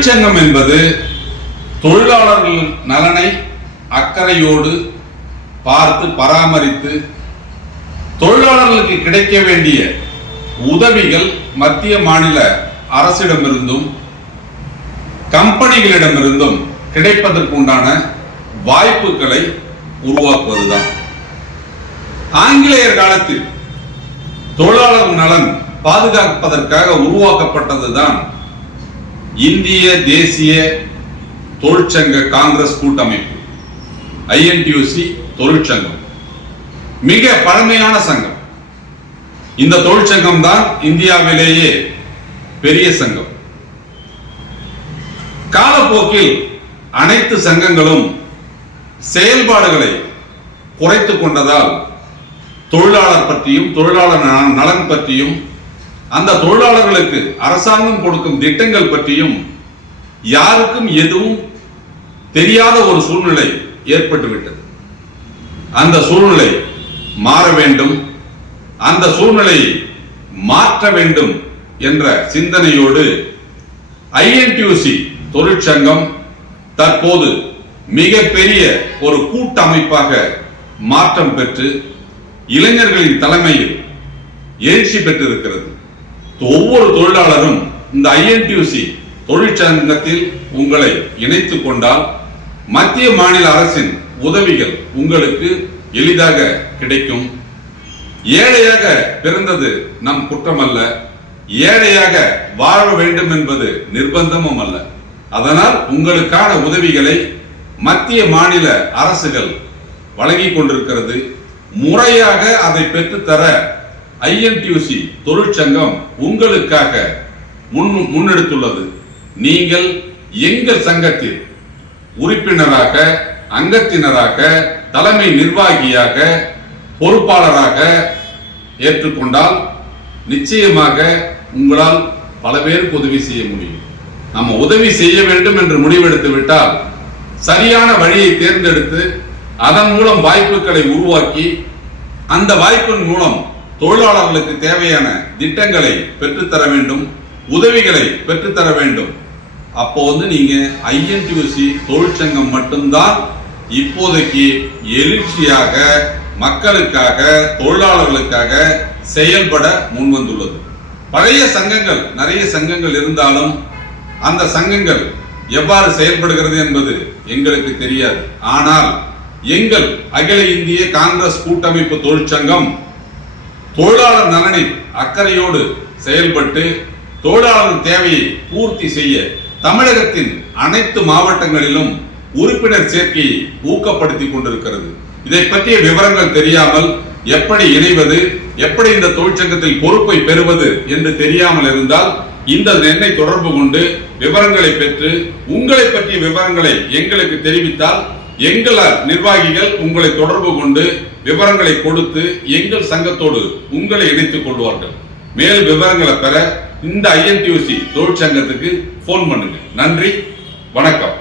தொழிற்சங்கம் என்பது தொழிலாளர்கள் நலனை அக்கறையோடு பார்த்து பராமரித்து தொழிலாளர்களுக்கு கிடைக்க வேண்டிய உதவிகள் மத்திய மாநில அரசிடமிருந்தும் கம்பெனிகளிடமிருந்தும் கிடைப்பதற்கு உண்டான வாய்ப்புகளை உருவாக்குவதுதான். ஆங்கிலேயர் காலத்தில் தொழிலாளர் நலன் பாதுகாப்பதற்காக உருவாக்கப்பட்டதுதான் இந்திய தேசிய தொழிற்சங்க காங்கிரஸ் கூட்டமைப்பு, INTUC தொழிற்சங்கம். மிக பழமையான சங்கம். இந்த தொழிற்சங்கம் தான் இந்தியாவிலேயே பெரிய சங்கம். காலப்போக்கில் அனைத்து சங்கங்களும் செயல்பாடுகளை குறைத்துக் கொண்டதால் தொழிலாளர் பற்றியும் தொழிலாளர் நலன் பற்றியும் அந்த தொழிலாளர்களுக்கு அரசாங்கம் கொடுக்கும் திட்டங்கள் பற்றியும் யாருக்கும் எதுவும் தெரியாத ஒரு சூழ்நிலை ஏற்பட்டுவிட்டது. அந்த சூழ்நிலை மாற வேண்டும், அந்த சூழ்நிலையை மாற்ற வேண்டும் என்ற சிந்தனையோடு INTUC தொழிற்சங்கம் தற்போது மிகப்பெரிய ஒரு கூட்டமைப்பாக மாற்றம் பெற்று இளைஞர்களின் தலைமையில் எழுச்சி பெற்றிருக்கிறது. ஒவ்வொரு தொழிலாளரும் இந்த INTUC தொழிற்சங்கத்தில் உங்களை இணைத்துக் கொண்டால் மத்திய மாநில அரசின் உதவிகள் உங்களுக்கு எளிதாக கிடைக்கும். ஏழையாக பிறந்தது நம் குற்றமல்ல, ஏழையாக வாழ வேண்டும் என்பது நிர்பந்தமும் அல்ல. அதனால் உங்களுக்கான உதவிகளை மத்திய மாநில அரசுகள் வழங்கிக் கொண்டிருக்கிறது. முறையாக அதை பெற்றுத்தர INTUC தொழிற்சங்கம் உங்களுக்காக முன்னெடுத்துள்ளது. நீங்கள் எங்கள் சங்கத்தில் உறுப்பினராக, அங்கத்தினராக, தலைமை நிர்வாகியாக, பொறுப்பாளராக ஏற்றுக்கொண்டால் நிச்சயமாக உங்களால் பல பேருக்கு உதவி செய்ய முடியும். நம்ம உதவி செய்ய வேண்டும் என்று முடிவெடுத்து விட்டால் சரியான வழியை தேர்ந்தெடுத்து அதன் மூலம் வாய்ப்புகளை உருவாக்கி அந்த வாய்ப்பின் மூலம் தொழிலாளர்களுக்கு தேவையான திட்டங்களை பெற்றுத்தர வேண்டும், உதவிகளை பெற்றுத்தர வேண்டும். அப்போ நீங்க INTUC தொழிற்சங்கம் மட்டும்தான் இப்போதைக்கு எழுச்சியாக மக்களுக்காக தொழிலாளர்களுக்காக செயல்பட முன்வந்துள்ளது. பழைய சங்கங்கள், நிறைய சங்கங்கள் இருந்தாலும் அந்த சங்கங்கள் எவ்வாறு செயல்படுகிறது என்பது எங்களுக்கு தெரியாது. ஆனால் எங்கள் அகில இந்திய காங்கிரஸ் கூட்டமைப்பு தொழிற்சங்கம் தொழிலாளர் நலனில் அக்கறையோடு செயல்பட்டு தொழிலாளர் தேவையை பூர்த்தி செய்ய தமிழகத்தின் அனைத்து மாவட்டங்களிலும் உறுப்பினர் சேர்க்கையை ஊக்கப்படுத்திக் கொண்டிருக்கிறது. இதை பற்றிய விவரங்கள் தெரியாமல் எப்படி இணைவது, எப்படி இந்த தொழிற்சங்கத்தில் பொறுப்பை பெறுவது என்று தெரியாமல் இருந்தால் இந்த எண்ணை தொடர்பு கொண்டு விவரங்களை பெற்று உங்களை பற்றிய விவரங்களை எங்களுக்கு தெரிவித்தால் எங்கள் நிர்வாகிகள் உங்களை தொடர்பு கொண்டு விவரங்களை கொடுத்து எங்கள் சங்கத்தோடு உங்களை இணைத்துக் கொள்வார்கள். மேல் விவரங்களை பெற இந்த INTUC தொழிற்சங்கத்துக்கு போன் பண்ணுங்க. நன்றி, வணக்கம்.